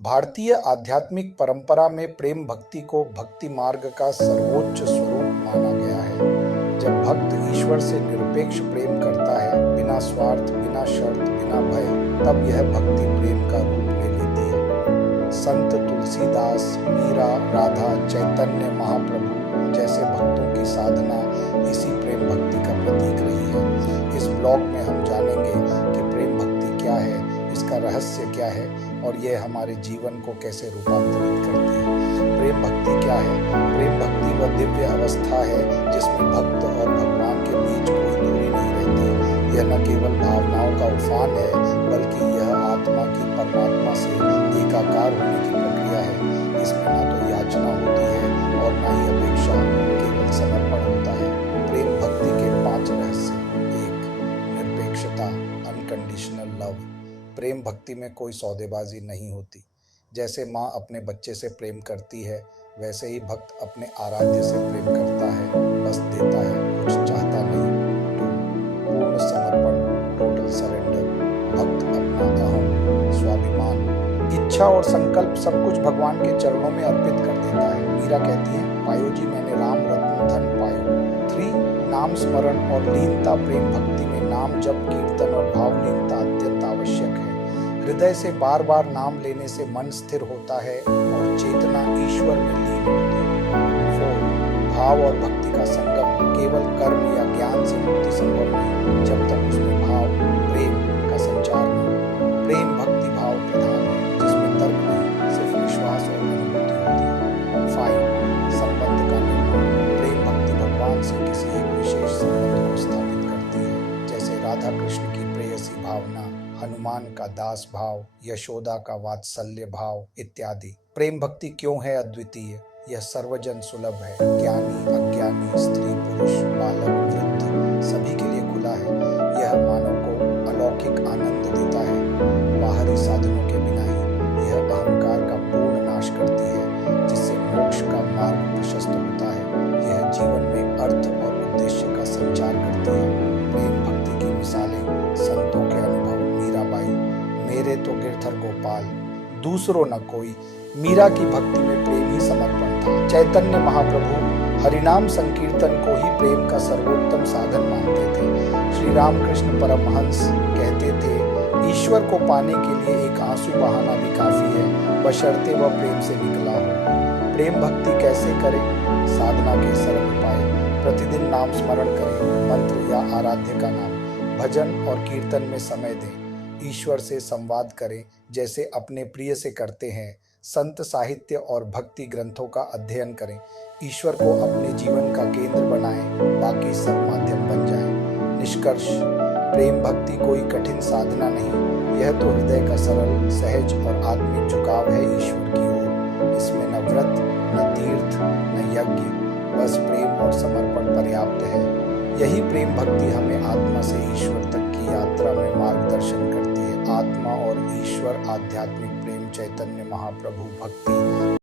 भारतीय आध्यात्मिक परंपरा में प्रेम भक्ति को भक्ति मार्ग का सर्वोच्च स्वरूप माना गया है। जब भक्त ईश्वर से निरपेक्ष प्रेम करता है, बिना स्वार्थ, बिना शर्त, बिना भय, तब यह भक्ति प्रेम का रूप ले लेती है। संत तुलसीदास, मीरा, राधा, चैतन्य महाप्रभु जैसे भक्तों की साधना इसी प्रेम भक्ति का प्रतीक रही है। इस ब्लॉग में हम जानेंगे कि प्रेम भक्ति क्या है, इसका रहस्य क्या है और यह हमारे जीवन को कैसे रूपांतरित करती है। प्रेम भक्ति क्या है? प्रेम भक्ति वह दिव्य अवस्था है जिसमें भक्त और भगवान के बीच कोई दूरी नहीं रहती। यह न केवल भावनाओं का उफान है, बल्कि यह आत्मा की परमात्मा से एकाकार होने की प्रक्रिया है। इसमें ना तो याचना होती है और ना ही अपेक्षा, केवल समर्पण होता है। प्रेम भक्ति के 5 रहस्य। 1. निरपेक्षता, अनकंडीशनल लव। प्रेम भक्ति में कोई सौदेबाजी नहीं होती। जैसे माँ अपने बच्चे से प्रेम करती है, वैसे ही भक्त अपने आराध्य से प्रेम करता है, बस देता है, कुछ चाहता नहीं। 2. पूर्ण समर्पण, टोटल सरेंडर। भक्त अपना अहम, स्वाभिमान, इच्छा और संकल्प सब कुछ भगवान के चरणों में अर्पित कर देता है। मीरा कहती है, पायो जी मैंने राम रत्न धन पायो। 3. नाम स्मरण और लीनता। प्रेम भक्ति में नाम जप, कीर्तन और भावलीनता अत्यंत आवश्यक है। हृदय से बार बार नाम लेने से मन स्थिर होता है और चेतना ईश्वर में लीन होती है। 4. भाव और भक्ति का संगम। केवल कर्म या ज्ञान से मुक्ति संभव नहीं जब तक उसमें भाव, प्रेम का संचार हो। प्रेम भक्ति भाव प्रधान है, जिसमें तर्क नहीं, सिर्फ विश्वास और अनुभूति होती है। 5. संबंध का निर्माण। प्रेम भक्ति भगवान से किसी एक विशेष संबंध को स्थापित करती है, जैसे राधा कृष्ण की प्रेयसी भावना, हनुमान का दास भाव, यशोदा का वात्सल्य भाव इत्यादि। प्रेम भक्ति क्यों है अद्वितीय? यह सर्वजन सुलभ है। ज्ञानी, अज्ञानी, स्त्री, पुरुष, बालक, वृद्ध सभी के लिए खुला है। यह मानव को अलौकिक आनंद देता है। बाहरी साधनों के बिना ही यह अहंकार का पूर्ण नाश करती है, जिससे मोक्ष का मार्ग प्रशस्त होता है। यह जीवन में अर्थ और उद्देश्य का संचार करती है। प्रेम भक्ति की मिसालें, संतों के अनुभव। मीराबाई, मेरे तो गिरधर गोपाल, दूसरों न कोई। मीरा की भक्ति में प्रेम ही समर्पण था। चैतन्य महाप्रभु हरिनाम संकीर्तन को ही प्रेम का सर्वोत्तम साधन मानते थे। श्री रामकृष्ण परमहंस कहते थे, ईश्वर को पाने के लिए एक आंसू बहाना भी काफी है, बशर्ते वह प्रेम से निकला हो। प्रेम भक्ति कैसे करें? साधना के सरल उपाय। प्रतिदिन नाम स्मरण करें, मंत्र या आराध्य का नाम, भजन और कीर्तन में समय दें। ईश्वर से संवाद करें जैसे अपने प्रिय से करते हैं। संत साहित्य और भक्ति ग्रंथों का अध्ययन करें। ईश्वर को अपने जीवन का केंद्र बनाएं, बाकी सब माध्यम बन जाएं। निष्कर्ष, प्रेम भक्ति कोई कठिन साधना नहीं, यह तो हृदय का सरल, सहज और आत्मिक झुकाव है ईश्वर की ओर। इसमें न व्रत, न तीर्थ, न यज्ञ, बस प्रेम और समर्पण पर्याप्त है। यही प्रेम भक्ति हमें आत्मा से ईश्वर तक की यात्रा में मार्गदर्शन करती है। आत्मा और ईश्वर, आध्यात्मिक प्रेम, चैतन्य महाप्रभु भक्ति।